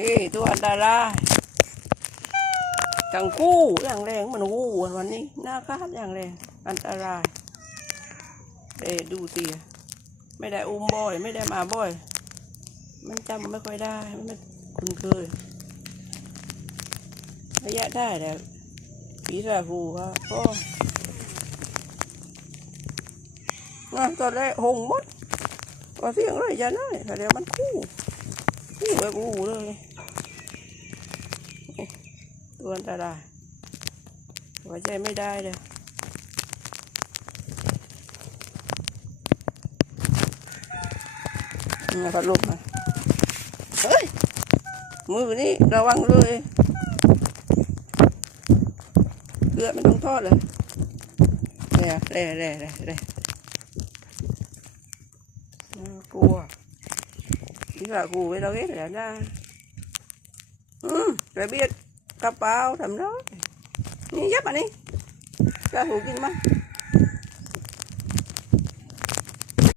นี่ตัวอันตรายกังกู้อย่างแรงมันวูวันนี้หน้าคาดอย่างแรงอันตรายดูเตียไม่ได้อุ้มบ่อยไม่ได้มาบ่อยมันจำไม่ค่อยได้ไม่คุ้นเคยระยะได้แต่ผีสาฟูครับพ่อตอนแรกหงมดก็เสียงเลยจะน้อยแต่เดี๋ยวมันคู่แบบงูเลยตัวอันตรายหัวใจไม่ได้เลยนี่พัดลมมาเฮ้ยมือนี่ระวังเลยเกลือไม่ต้องทอดเลยแร่กลัวที่ว่ากูไปเราเห็นแล้วนะระเบียดกระเป๋าทำđóนี่ยับอันนี้กระหูกินมั้ง